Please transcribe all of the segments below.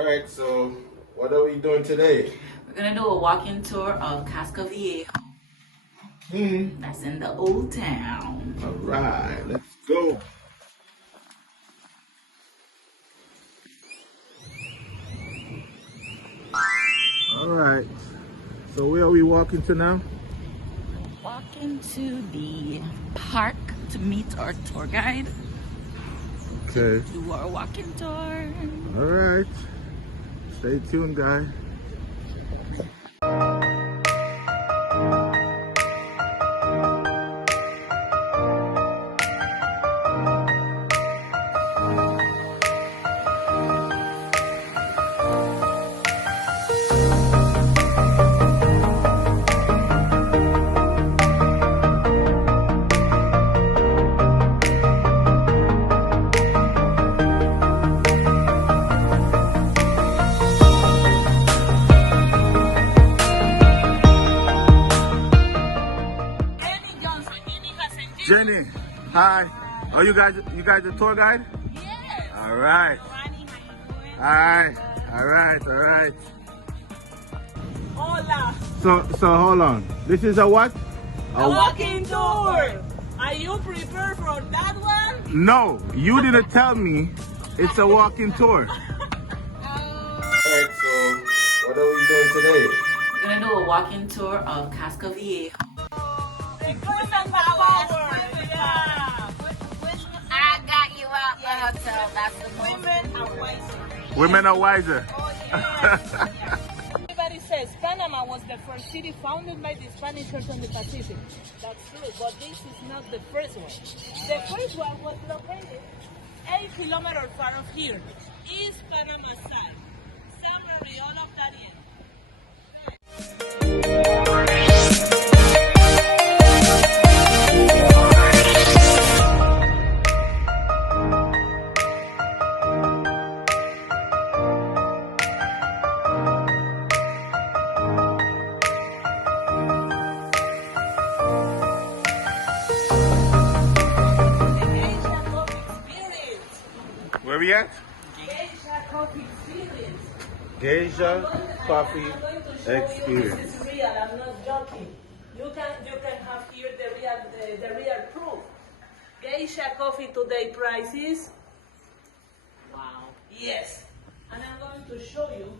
Alright, so what are we doing today? We're gonna do a walking tour of Casco Viejo. That's in the old town. Alright, let's go. Alright, so where are we walking to now? Walking to the park to meet our tour guide. Okay. Do our walking tour. Alright. Stay tuned, guys. Jenny, hi. Oh, you guys the tour guide? Yes. All right. Hi. All right. Hola. So hold on. This is a what? A walking tour. Are you prepared for that one? No, you didn't tell me it's a walking tour. Alright, so what are we doing today? We're gonna do a walking tour of Casco Viejo. I got you out the hotel. That's the women are wiser. Women are wiser. Oh, yes. Everybody says Panama was the first city founded by the Spaniards on the Pacific. That's true, but this is not the first one. The first one was located 8 kilometers far of here, East Panama side, San Mariola Caliente. Where we at? Geisha coffee experience. Geisha Coffee I'm going to show you Experience. this is real. I'm not joking. You can have here the real proof. Geisha coffee today prices. Wow. Yes. And I'm going to show you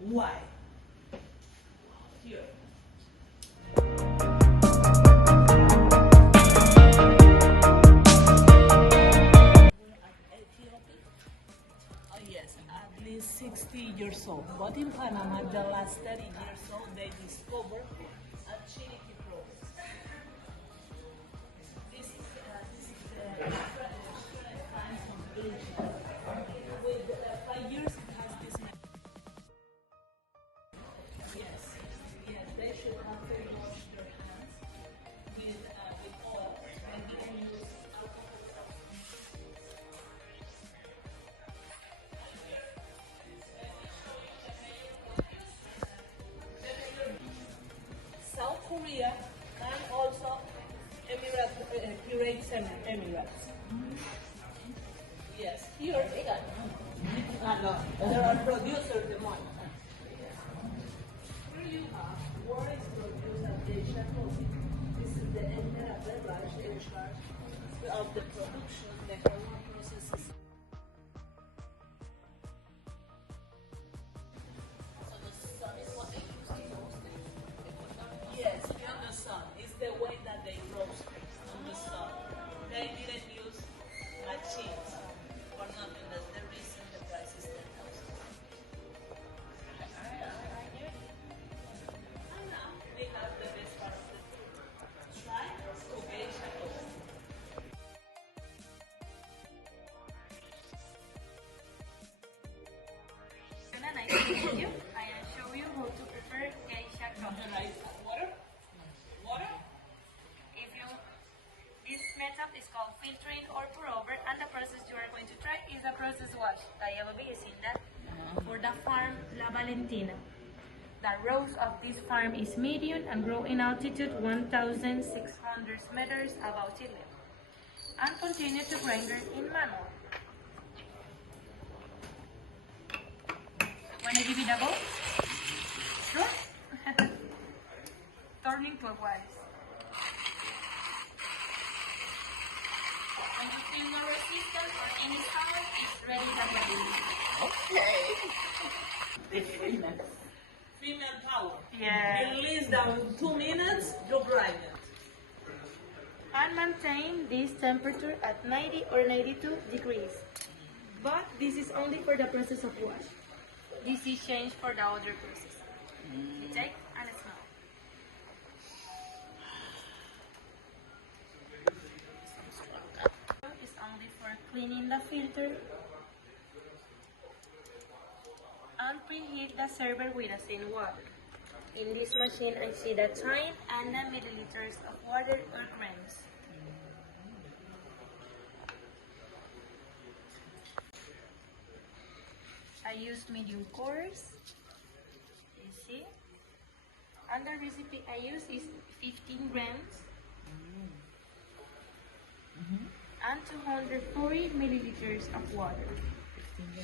why. Here. Oh yes, at least 60 years old. But in Panama, the last 30 years old, they discovered a Chiriqui process. This is the France of Asia. With 5 years, it has this. Yes, they should have to wash their hands with oil, and you can use alcohol. South Korea and also Emirates and Emirates. Yes, here there are producers the money. Here you have where is produced at Geisha Coffee. This is the owner of the ranch in charge of the production, the whole processes. So the sun is what they use to roast it. Yes, in the sun. It's the way that they roast it on the sun. They didn't use machines or nothing. That's the reason the price is 10,000. And now we have the best part of the food. Try Geisha coffee. Nice to meet you. I will show you how to prepare geisha coffee. Right, water? Water? If you, this method is called filtering or pour over, and the process you are going to try is the process wash. I will be using that for the farm La Valentina. The rose of this farm is medium and grow in altitude 1,600 meters above sea level, and continue to grind in manual. Wanna give it a go? Sure. Turning clockwise. When you feel no resistance or any sound, it's ready to go. It's female. Female power. Yeah. In less than 2 minutes, you grind it. And maintain this temperature at 90 or 92 degrees. But this is only for the process of wash. This is changed for the other process. You take and smell. It's only for cleaning the filter. And preheat the server with the same water. In this machine, I see the time and the milliliters of water or grams. I used medium course. You see? And the recipe I use is 15 grams and 240 milliliters of water.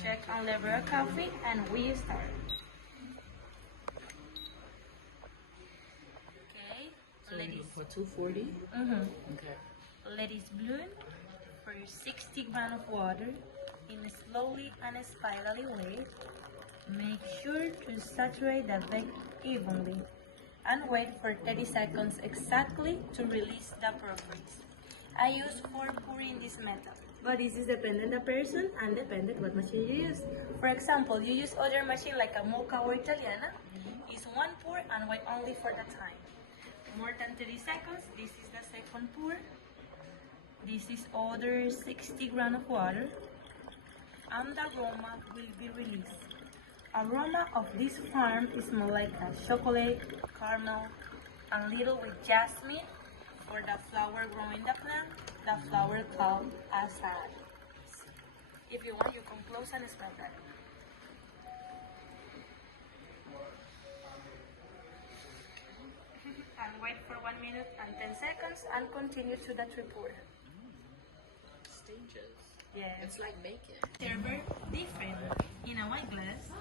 Check on level of coffee and we start. Okay, let it For 240? Okay. let it bloom for 60 grams of water in a slowly and spirally way. Make sure to saturate the bag evenly and wait for 30 seconds exactly to release the properties. I use 4 pour in this method, but this is dependent on the person and dependent what machine you use. For example, you use other machine like a Mocha or Italiana, it's 1 pour and wait only for the time. More than 30 seconds, this is the second pour. This is other 60 grams of water, and the aroma will be released. Aroma of this farm is more like a chocolate, caramel, and little with jasmine for the flower growing the plant, the flower called asad. If you want, you can close and smell that. And wait for 1 minute and 10 seconds and continue to the tripura. Stages. Yes. It's like making. Server different in a white glass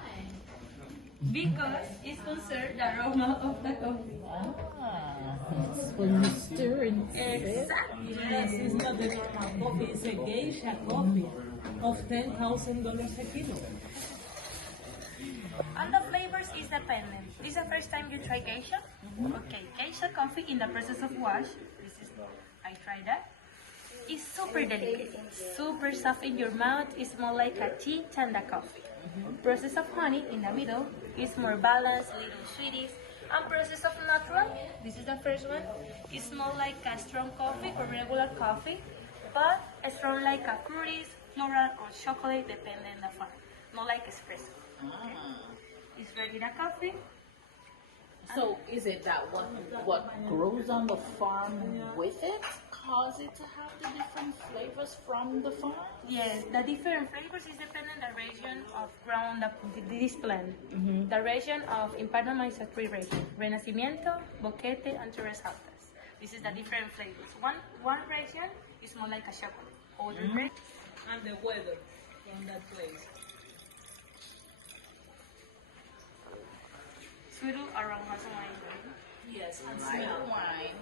because it's considered the aroma of the coffee. It's when you stir and Exactly. Yes, it's not the normal coffee, it's a geisha coffee of $10,000 a kilo. And the flavors is dependent. This is the first time you try geisha? Okay, geisha coffee in the process of wash. This is, I tried that. It's super delicate, super soft in your mouth. It's more like a tea than the coffee. Process of honey in the middle is more balanced, little sweeties. And process of natural, this is the first one, it's more like a strong coffee or regular coffee, but strong like a curries, floral, or chocolate, depending on the farm. Not like espresso. Okay? It's regular coffee. So is it that what grows on the farm with it cause it to have the different flavors from the farm? Yes, the different flavors is dependent on the region of ground this plant. The region of in Panama is a 3 regions: Renacimiento, Boquete, and Tres Altas. This is the different flavors. One region is more like a chocolate. Other region, And the weather from that place. Suru aromas wine. Yes, and smell wine.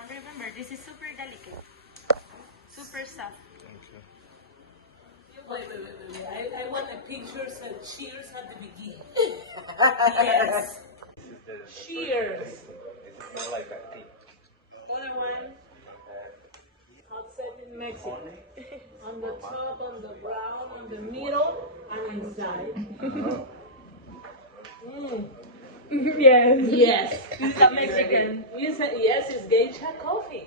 And remember, this is super delicate, super soft. Wait. I want a picture that cheers at the beginning. Yes. Cheers. Smell like a tea. Other one. Outside in Mexico. On the top, on the ground, on the middle, and inside. Yes. Yes. This is a Mexican. Yes, it's geisha coffee.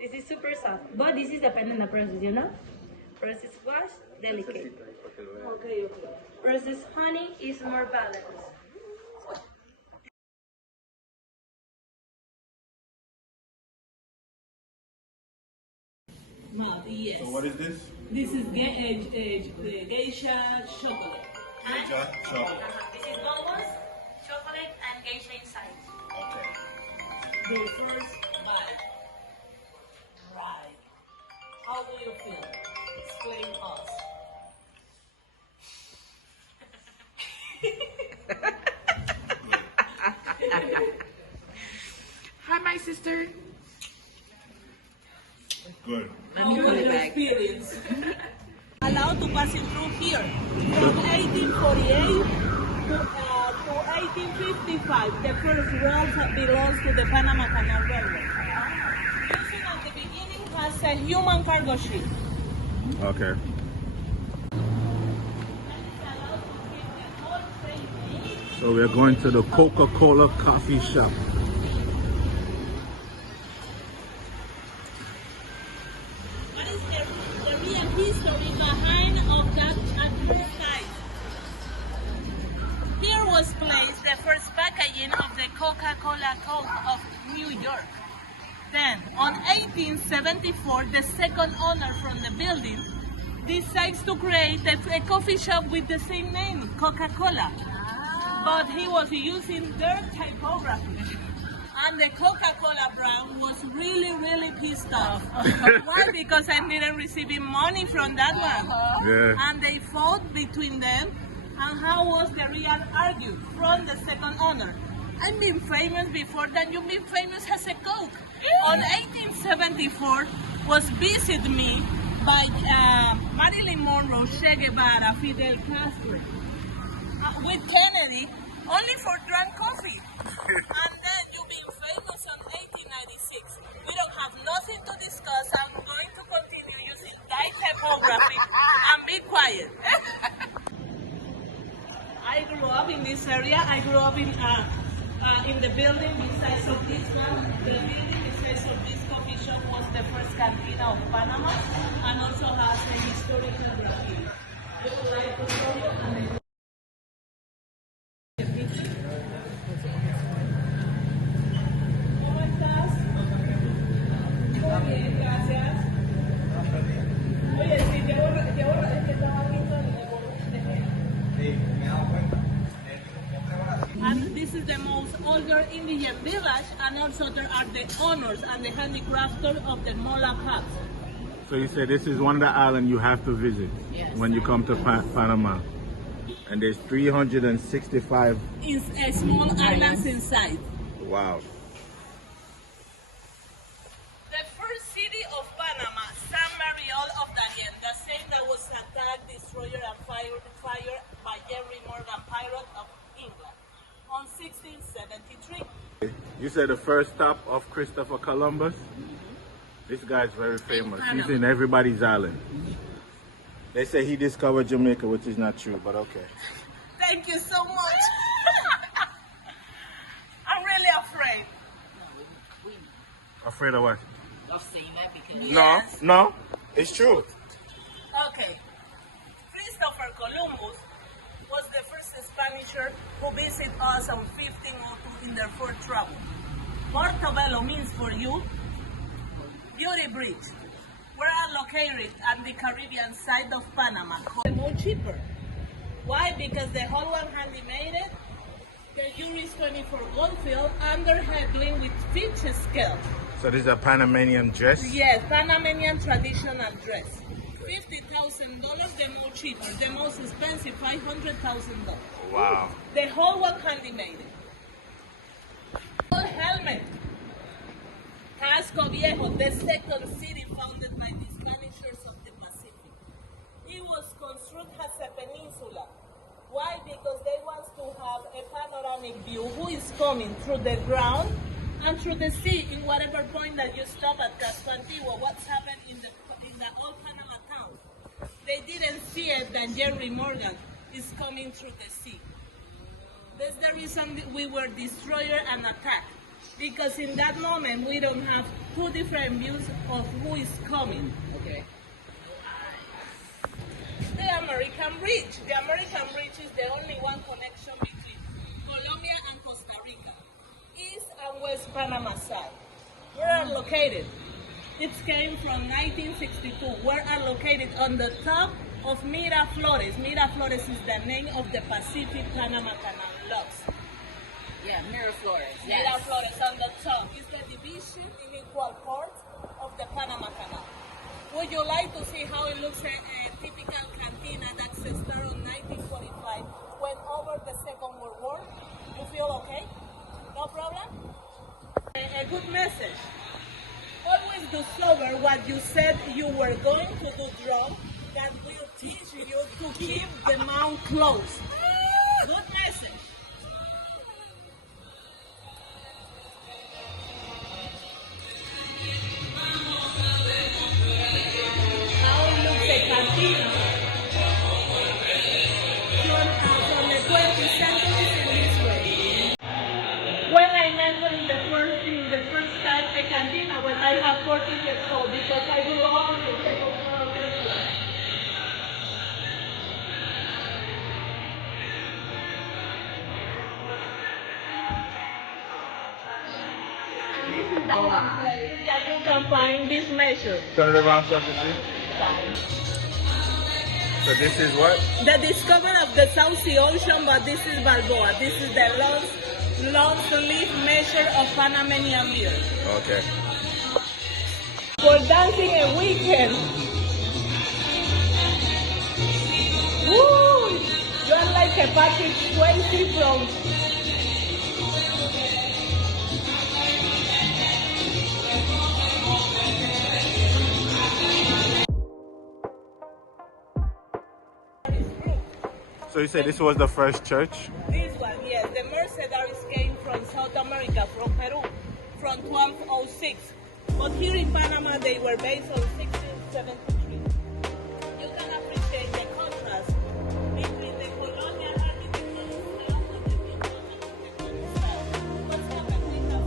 This is super soft, but this is dependent on the process, you know? Process wash, delicate. Okay. Process honey is more balanced. Yes. So what is this? This is geisha chocolate. Geisha chocolate. This is bonbons, chocolate, and geisha inside. Okay. The first bite. Right. How do you feel? Explain us. Hi, my sister. Good. Let me put it back. Allowed to pass it through here from 1848 to 1855. The first road belongs to the Panama Canal Railway. This one at the beginning has a human cargo ship. Okay. So we're going to the Coca-Cola coffee shop. What is the real history behind of that site? Here was placed the first packaging of the Coca-Cola Coke of New York. Then, on 1874, the second owner from the building decides to create a coffee shop with the same name, Coca-Cola. But he was using their typography. And the Coca-Cola brand was really pissed off. Why? Because I didn't receive money from that one. Yeah. And they fought between them. And how was the real argue from the second owner? I've been famous before that you've been famous as a Coke. On 1874 was visit me by Marilyn Monroe, Che Guevara, Fidel Castro, with Kennedy, only for drunk coffee. And then you've been famous on 1896. We don't have nothing to discuss. I'm going to continue using that typography and be quiet. I grew up in this area. I grew up in the building besides of this one. The building besides of this coffee shop was the first cantina of Panama and also has a historical graffiti. I would like to show you and ¿Cómo estás? Muy bien, gracias. Oye, sí, llevo es que estaba viendo and this is the most older Indian village, and also there are the owners and the handicrafters of the Mola huts. So you say this is one of the islands you have to visit when you come to Panama. And there's 365. Is a small islands inside. Wow. The first city of Panama, San Mariel of Darien, the same that was attacked, destroyed, and fired by Henry Morgan, pirate of England, on 1673. You said the first stop of Christopher Columbus? This guy's very famous. He's in everybody's island. They say he discovered Jamaica, which is not true, but okay. Thank you so much. I'm really afraid. Afraid of what? Of saying that because Yes. No, it's true. Okay. Christopher Columbus was the first Spanisher who visited us on 1502 in their fourth travel. Portobello means for you, Beauty Bridge. We're located on the Caribbean side of Panama. More cheaper. Why? Because the whole one handmade it. The jury is 24 Goldfield under headling with fish scale. So this is a Panamanian dress? Yes, Panamanian traditional dress. $50,000, the most cheaper. The most expensive, $500,000. Wow. The whole one handmade. Helmet. Casco Viejo, the second city founded by the Spanishers of the Pacific. It was constructed as a peninsula. Why? Because they want to have a panoramic view who is coming through the ground and through the sea in whatever point that you stop at Casco Antiguo. What's happened in the old Panama town? They didn't see it that Henry Morgan is coming through the sea. That's the reason that we were destroyed and attacked. Because in that moment, we don't have two different views of who is coming. Okay. The American Bridge. The American Bridge is the only one connection between Colombia and Costa Rica. East and West Panama side. Where are located? It came from 1962. We are located on the top of Miraflores. Miraflores is the name of the Pacific Panama Canal locks. Yeah, Miraflores. Yes. Miraflores on the top is the division in equal parts of the Panama Canal. Would you like to see how it looks a typical cantina that started in 1945 went over the Second World War. You feel okay? No problem? A good message. Always discover what you said you were going to do wrong. That will teach you to keep the mouth closed. Good message. How looks a cantina from the 20th century in this way? When I mentioned the first time a cantina when I have 14 years old because I grew up in the second world war. You can find this measure. Turn it around so I can see. So this is what? The discovery of the South Sea Ocean, but this is Balboa. This is the long leaf measure of Panamanian beer. Okay. For dancing a weekend. Woo! You are like a Patrick Swayze from... So you said this was the first church? This one, yes. The Mercenaries came from South America, from Peru, from 1206. But here in Panama, they were based on 1673. You can appreciate the contrast between the colonial architecture style and the Victorian style. What's happened? We have...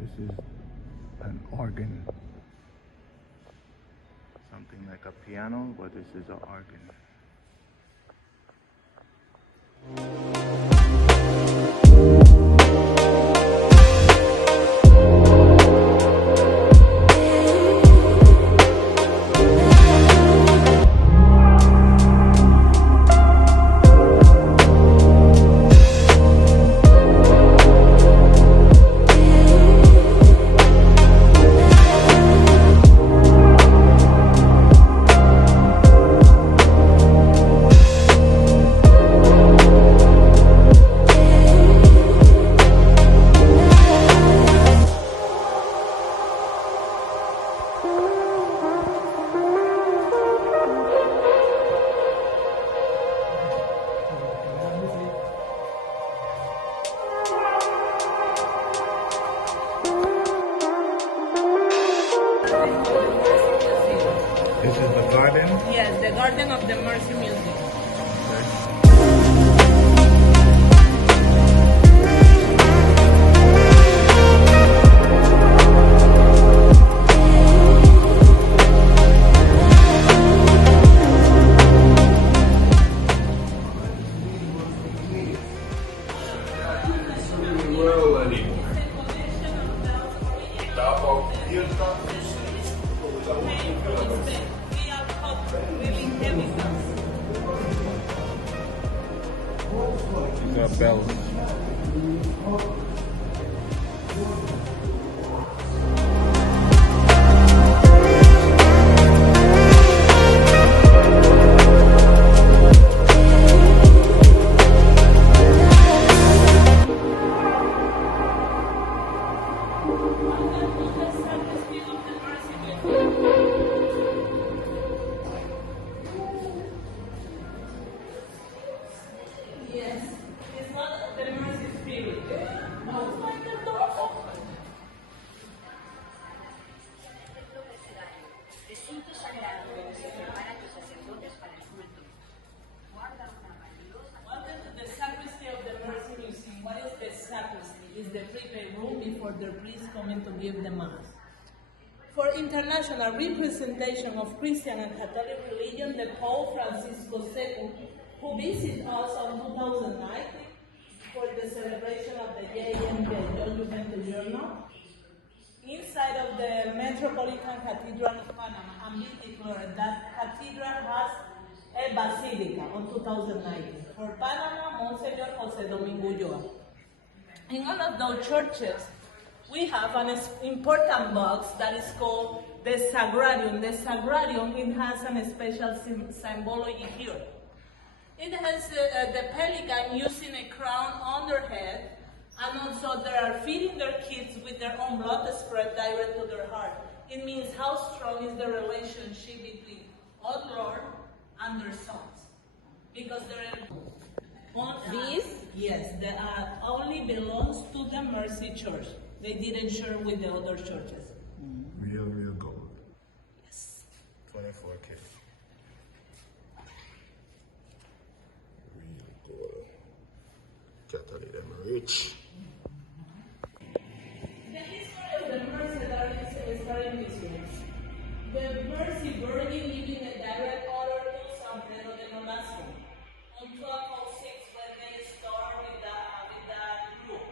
This is an organ. Something like a piano, but this is an organ. This is the garden? Yes, the Garden of the Mercy Museum. Okay. We are hot, really chemicals. These are bells. Yes, it's not the mercy spirit. Recinto sagrado donde se preparan los sacerdotes para el culto. Guarda una valiosa. Welcome to the sacristy of the Mercy Museum. What is the sacristy? It's the prepaid room before the priest coming to give the mass. For international representation of Christian and Catholic religion, the Pope Francisco II, who visited us on 2019 for the celebration of the day in the Juventus Journal, inside of the Metropolitan Cathedral of Panama, and we declared that cathedral has a basilica on 2019 for Panama, Monsignor Jose Domingo Ulloa. In one of those churches, we have an important box that is called the Sagrarium. The Sagrarium, it has a special symbology here. It has the pelican using a crown on their head, and also they are feeding their kids with their own blood spread direct to their heart. It means how strong is the relationship between our Lord and their sons. Because they're on These? yes, they only belongs to the Mercy Church. They didn't share with the other churches. Real gold. Yes. 24K. Real gold. Catholic, them rich. The history of the Mercy is very mysterious. The Mercy Virgin living in direct order to San Pedro de Nolasco. On 1206, when they started with that group.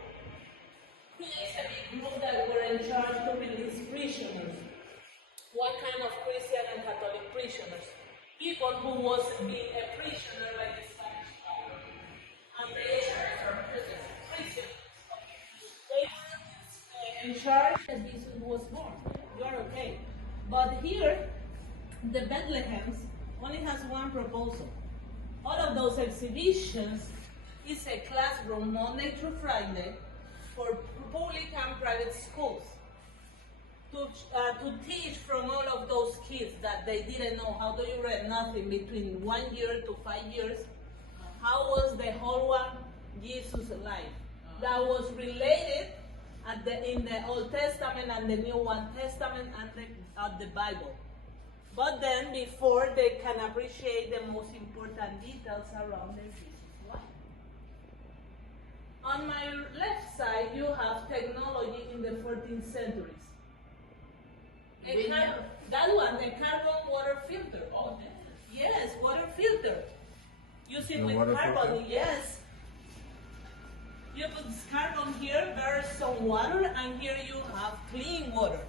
Creates a big group that were in charge to release prisoners. What kind of Christian and Catholic prisoners? People who was being a prisoner like the Spanish power. And they were prisoners. They were in charge that Jesus was born. You are okay. But here, the Bethlehems only has one proposal. All of those exhibitions is a classroom Monday through Friday for public and private schools to teach from all of those kids that they didn't know how do you read nothing between 1 year to 5 years. How was the whole one Jesus' life? That was related in the Old Testament and the New One Testament and the Bible. But then before they can appreciate the most important details around their Jesus' life. On my left side, you have technology in the 14th centuries. That one, a carbon water filter. Oh, yes, water filter. Using with carbon, filter? Yes. You put carbon here, there's some water, and here you have clean water.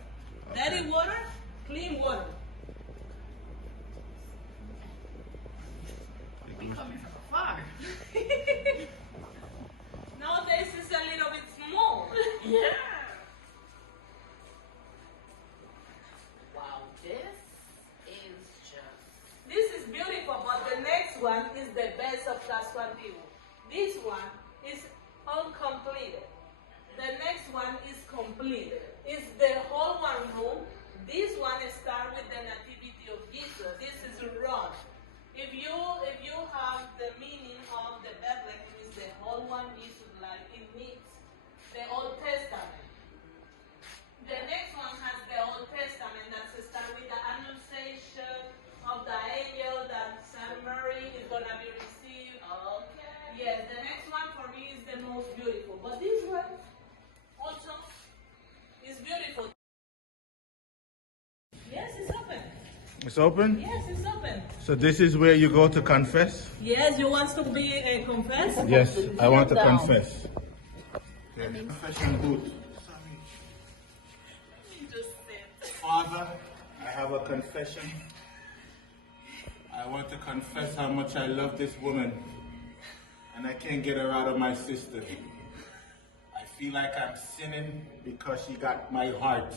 Okay. Dirty water, clean water. You're coming from afar. Nowadays it's a little bit small. Yeah. Wow, this is beautiful, but the next one is the best of Casco Viejo. This one is uncompleted. The next one is completed. It's the whole one room. This one starts with the Nativity of Jesus. This is wrong. If you have the meaning of the Bethlehem is the whole one Jesus life, it needs the Old Testament. The next one has the Old Testament that starts with the Annunciation of the angel that Saint Mary is gonna be received. Okay. Yes, the next one for me is the most beautiful. But this one also is beautiful. Yes, it's open. It's open? Yes, it's open. So this is where you go to confess? Yes, you want to be confessed? Yes, I want to down. confess. Yes, confession booth. Just sit. Father, I have a confession. I want to confess how much I love this woman, and I can't get her out of my system. I feel like I'm sinning because she got my heart.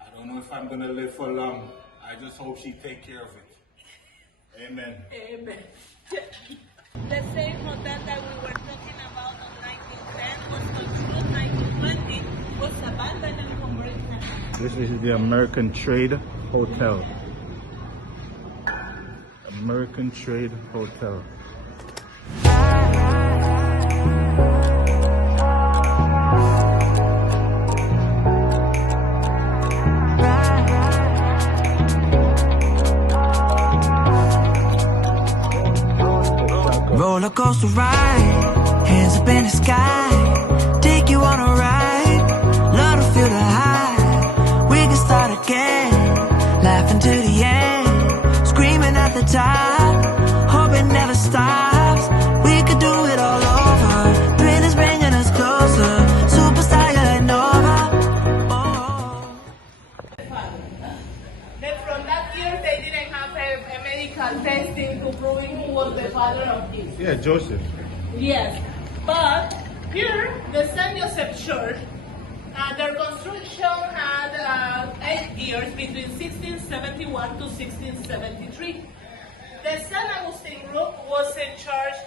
I don't know if I'm gonna live for long. I just hope she take care of it. Amen. Amen. The same hotel that we were talking about on 1910 was constructed 1920, was abandoned and converted. This is the American Trade Hotel. American Trade Hotel. Roller coaster ride, hands up in the sky, take you on a ride, love to feel the high, we can start again, laughing to the end, screaming at the top, hope it never stops, we could do it all over, thrill is bringing us closer, superstar like Nova, oh. Then from that year, they didn't have a medical testing to proving who was the father of this. Yeah, Joseph. Yes, but here, the St. Joseph Church, their construction had 8 years between 1671 to 1673. The San Agustin group was in charge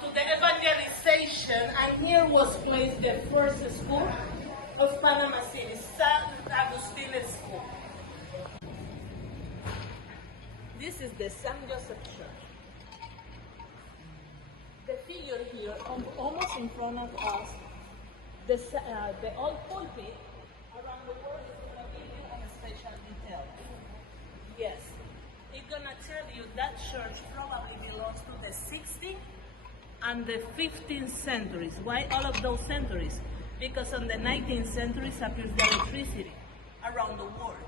to the evangelization, and here was placed the first school of Panama City, San Agustin School. This is the St. Joseph Church. The figure here, almost in front of us, the old pulpit around the world is going to give you a special detail. Yes, it's going to tell you that church probably belongs to the 16th and the 15th centuries. Why all of those centuries? Because on the 19th century appears the electricity around the world.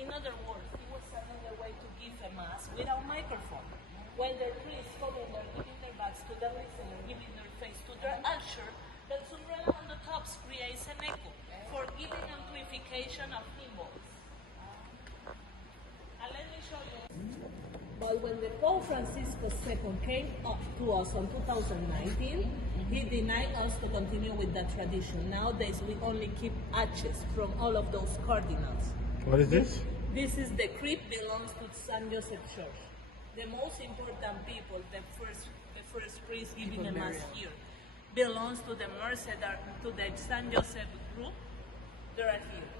In other words, it was another way to give a mass without microphone. When the priests come in there, giving their backs to the listener, giving their face to their usher, the umbrella on the tops creates an echo for giving amplification of symbols. And let me show you. But when the Pope Francisco II came up to us in 2019, he denied us to continue with that tradition. Nowadays, we only keep arches from all of those cardinals. What is this? This is the crypt belongs to San Joseph Church. The most important people, the first priest giving a mass here, belongs to the Mercedar, to the San Joseph group. They are here.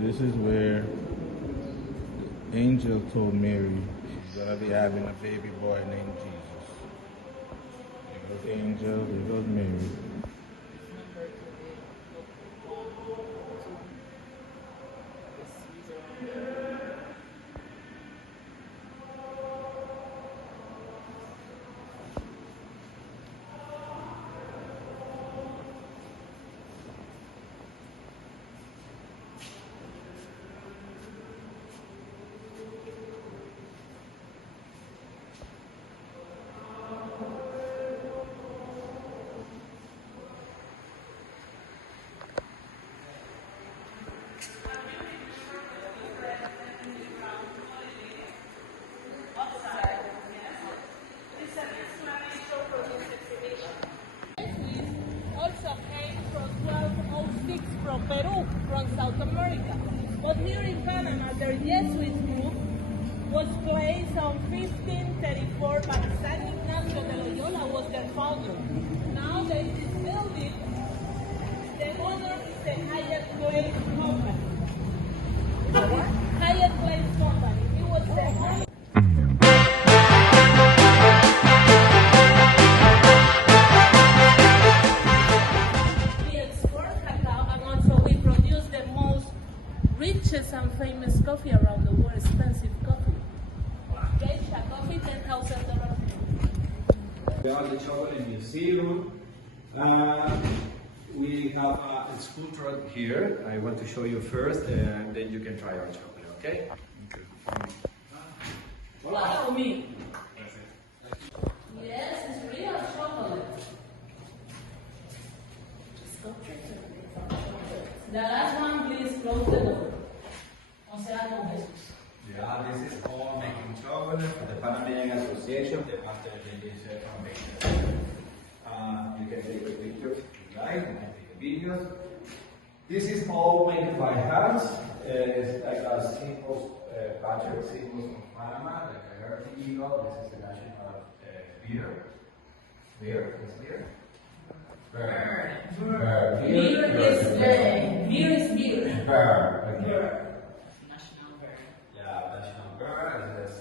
This is where the angel told Mary she's gonna be having a baby boy named Jesus. There goes the angel, there goes Mary. Peru, from South America. But here in Panama, their Jesuit group was placed on 1534 by San Ignacio de Loyola, was their founder. Now they rebuilt it. The owner is the Hyatt Place Company. Hyatt Place Company. It was the only. We export cacao, and also we produce the most richest and famous coffee around the world, expensive coffee. Geisha coffee, $10,000. We have the chocolate museum. We have a sculpture here. I want to show you first, and then you can try our chocolate, okay? Follow me. Yes, it's real chocolate. The last one, please close the door. O sea, no besos. Yeah, this is all making chocolate for the Panamanian Association, the Master Geisha Foundation. You can take a picture if you like, you can take a video. This is all made by hands. It's like a simple pattern, symbols from Panama, like a heart eagle. This is the national beer. Beer, is beer? Beer. Beer is beer. Beer is beer. Beer. Okay. National bird. Yeah, national bird. This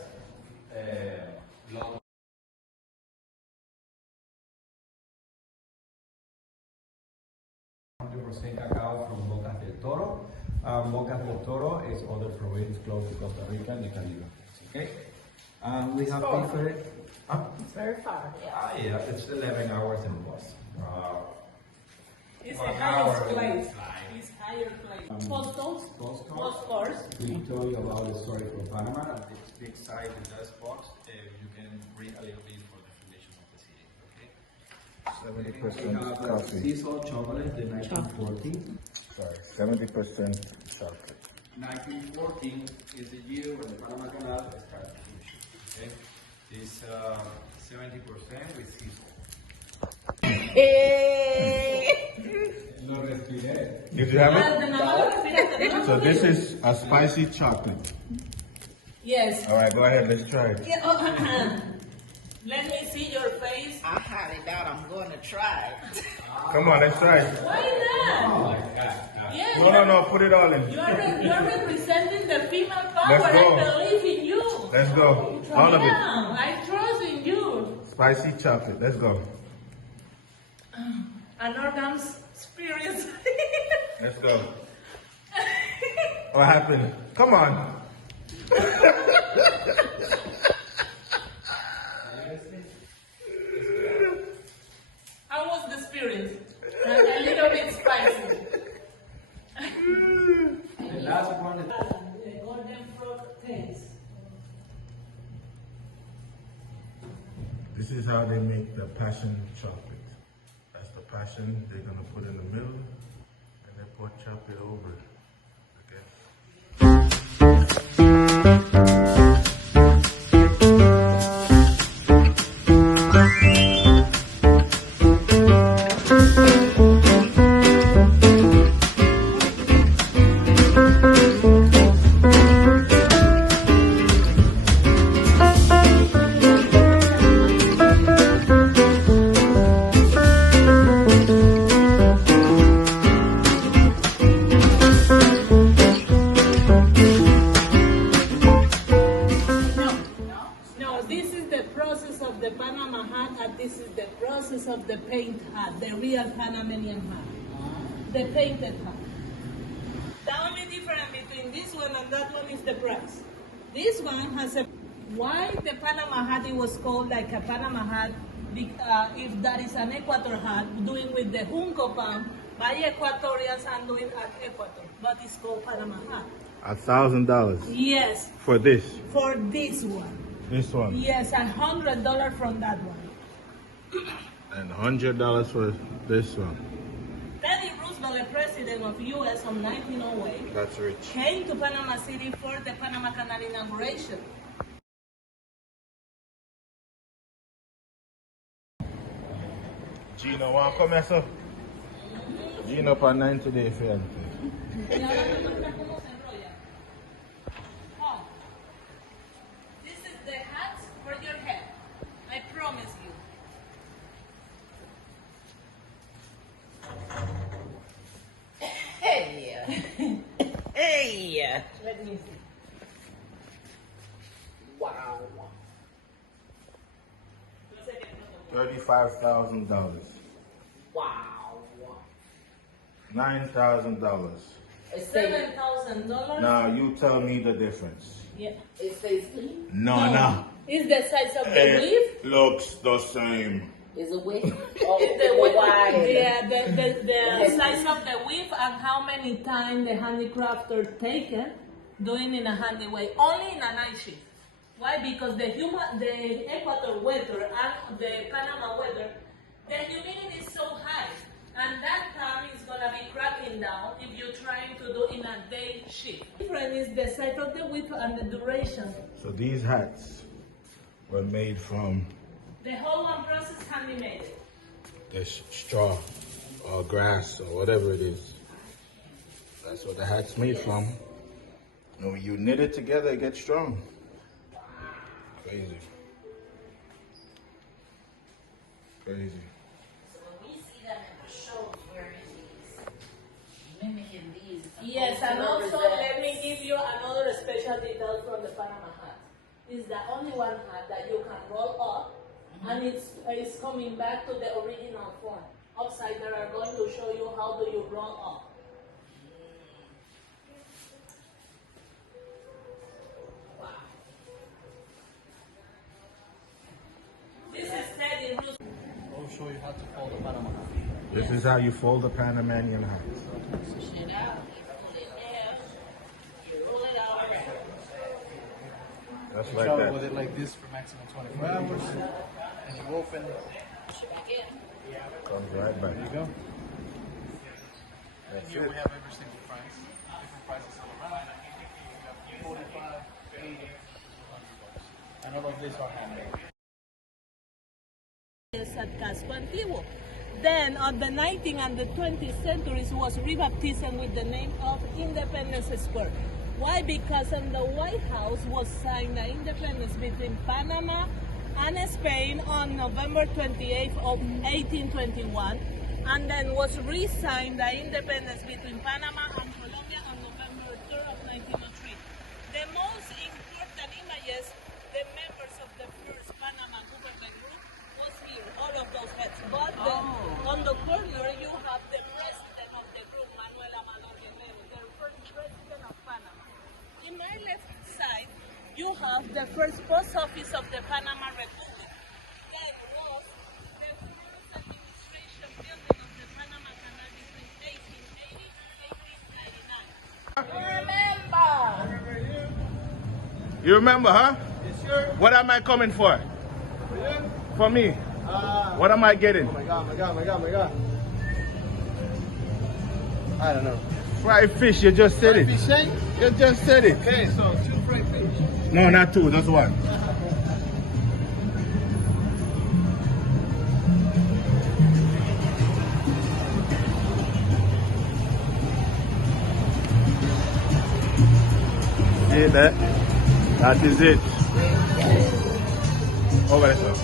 local. 100% cacao from Bocas del Toro. Bocas del Toro is other province close to Costa Rica and the Caribe. Okay? We have different. It's very far, yeah. Yeah, it's 11 hours in the bus. It's 1 the hour highest in place. flight. It's higher place. Postcodes? Postcards. We told you about the story from Panama. This big size in this box, you can read a little bit for the foundation of the city. Okay? 70% coffee. Sea salt chocolate, the 1914. Sorry, 70% chocolate. 1914 is the year when the Panama Canal started. Okay? This 70% with sea salt. No respiré. Did you have it? So So this is a spicy chocolate. yes. All right, go ahead, let's try it. Yeah, oh, let me see your face. I highly doubt I'm going to try it. Come on, let's try it. Why not? Yes, No, put it all in. You're representing the female power. Let's go. I believe in you. Let's go. All of it. Yeah, I trust in you. Spicy chocolate, let's go. An organ's experience. Let's go. What happened? Come on. How was the experience? A little bit spicy. The last one is The golden frog taste. This is how they make the passion chocolate. That's the passion they're gonna put in the middle, and they pour chocolate over it. Okay. No, this is the process of the Panama hat, and this is the process of the paint hat, the real Panamanian hat, the painted hat. The only difference between this one and that one is the price. This one has a. Why the Panama hat it was called like a Panama hat? If that is an Equator hat, doing with the junco palm by Equatorians and doing at Equator, but it's called Panama hat. $1,000 Yes, for this. for this one. This one. Yes, $100 from that one. And $100 for this one. Teddy Roosevelt, the president of U.S. in 1908, That's rich. came to Panama City for the Panama Canal inauguration. Gino, want to come here, sir? Gino, for 90 days, friend. Y ahora me muestras cómo se enrolla. Oh. This is the hat for your head. I promise you. Hey! Hey! Let me see. Wow. $35,000. Wow. $9,000. It says, $7,000. Now you tell me the difference. Yeah. it says clean. No. Is the size of the weave? It looks the same. Is it with? Oh, The width, wide. yeah, the size of the weave and how many times the handicrafter taken doing in a handy way, only in a night shift. Why? Because the equator weather and the Panama weather, the humidity is so high, and that time is gonna be cracking down if you're trying to do in a day shift. Different is the size of the weave and the duration. So these hats were made from The whole one process handmade. this straw or grass or whatever it is. That's what the hat's made from. And when you knit it together, it gets strong. Crazy. Crazy. So when we see them in the shows wearing these, mimicking these. Yes, and also let me give you another special detail from the Panama hat. It's the only one hat that you can roll up, and it's coming back to the original form. Upside they are going to show you how do you roll up. This is said in Russian. I'll show you how to fold a Panama hat. This is how you fold a Panamanian hat. Push it out, you pull it down, you roll it out. That's You like travel that. with it like this for maximum 24 hours, and you open. Push it back in. Comes right back. There you go. That's Here it. we have every single price. Different prices all around. We have 45, 80, $100. And all of these are handmade. At Casco Viejo. Then on the 19th and the 20th centuries was rebaptized with the name of Independence Square. Why? Because in the White House was signed the independence between Panama and Spain on November 28th of 1821, and then was re-signed the independence between Panama and Colonial on November 3rd of 1903. The most important images, the members of the first Panama government group was here, all of those heads. But on the corner you have the president of the group, Manuel Amador Guerrero, the first president of Panama. In my left side, you have the first post office of the Panama Republic. That was the first administration building of the Panama Canal between 1880 and 1899. Remember! You remember, huh? Yes, sir. What am I coming for? For me. What am I getting? Oh my God. I don't know. Fried fish, you just said it. Fish shank? You just said it. Okay, so 2 fried fish. No, not 2, just 1. See that? That is it. Over there, sir.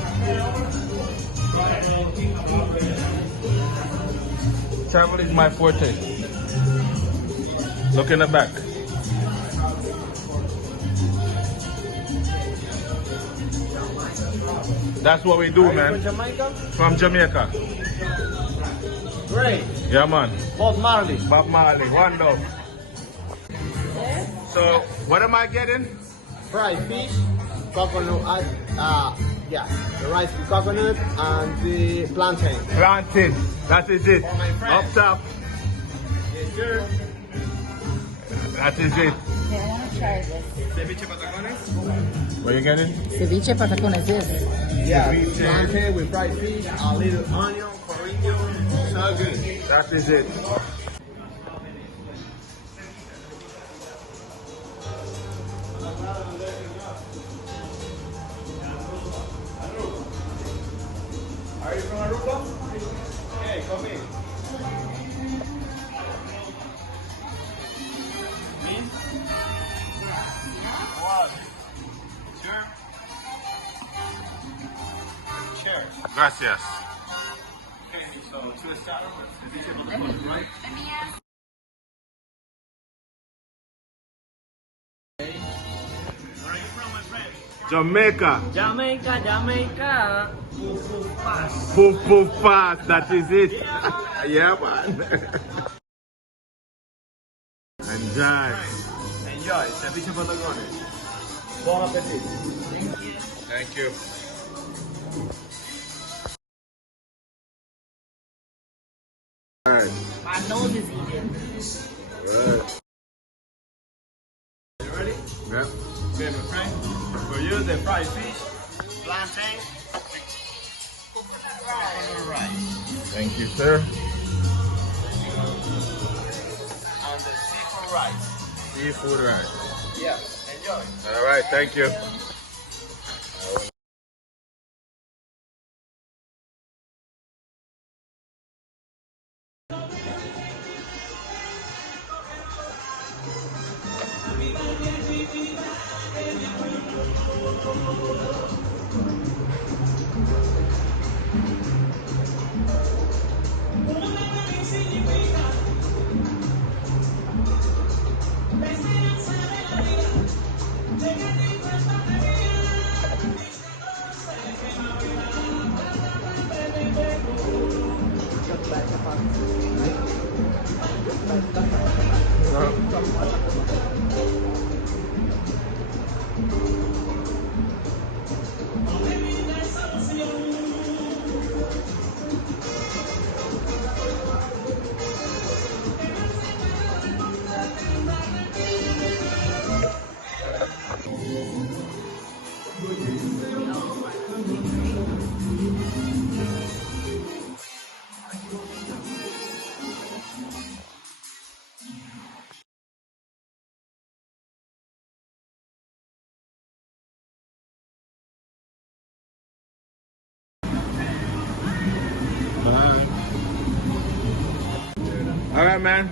Travel is my forte. Look in the back. That's what we do, man. Jamaica? From Jamaica. Great. Yeah, man. Bob Marley. Bob Marley, one dog. So, what am I getting? Fried fish, coconut, the rice with coconut, and the plantain. Plantain. That is it. my friend. Up top. Yes, sir. That is it. Okay, I want to try this. Ceviche patacones? What you getting? Ceviche patacones this. Yeah, Ceviche. plantain with fried fish, a little onion, coriander. So good. That is it. Are you from Aruba? Hey, come in. Gracias. Okay, so twist out. Right? Jamaica. Jamaica. Poof poof pass, that is it. Yeah, man. Enjoy. Enjoy. Servicio Patagones. Bon appetit. Thank you. Alright. My nose is eating. Alright. You ready? Yep. Okay, my friend. For you, the fried fish, plantain, rice. Thank you, sir. And the seafood rice. Seafood rice. Yeah, enjoy. Alright, thank you. Alright, man.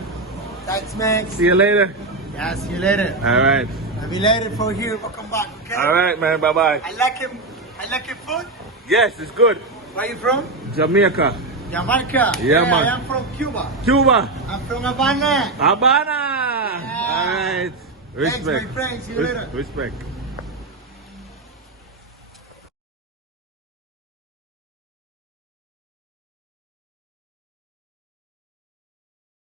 Thanks, Max. See you later. Yeah, see you later. Alright. I'll be later for you. Welcome back, okay? Alright, man. Bye bye. I like him. I like your food. Yes, it's good. Where you from? Jamaica. Jamaica. Yeah, man. I am from Cuba. Cuba. I'm from Havana. Habana. Alright. Thanks, Respect. my friend. See you later. Respect.